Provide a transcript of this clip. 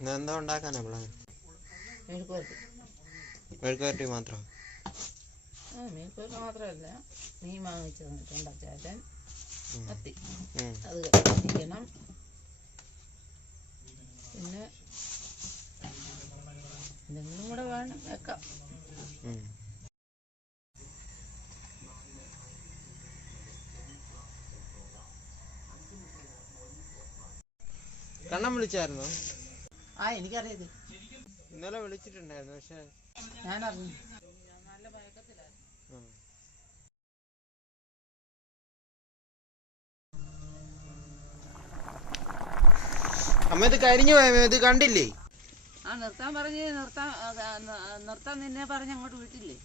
എന്താ ഉണ്ടാക്കാനാ പ്ലാൻ? മെഴുക്കുവരട്ടി. മെഴുക്കുവരട്ടി മാത്രം? മെഴുക്കുവരട്ടി മാത്രമല്ല, മീൻ വാങ്ങിച്ചു തന്നിട്ടുണ്ട് അച്ചാച്ചൻ. മത്തി അത് കത്തിക്കണം. പിന്നെ എന്തെങ്കിലും കൂടെ വേണം വെക്കാം. കണ്ണൻ വിളിച്ചായിരുന്നോ? എനിക്കറിയത് ഇന്നലെ വിളിച്ചിട്ടുണ്ടായിരുന്നു, പക്ഷെ ഞാനറിഞ്ഞു. നല്ല മയക്കത്തിലായിരുന്നു. അമ്മ ഇത് കരിഞ്ഞു പോയ ഇത് കണ്ടില്ലേ? നിർത്താൻ പറഞ്ഞ് നിർത്താൻ നിന്നെ പറഞ്ഞ് അങ്ങോട്ട് വിട്ടില്ലേ?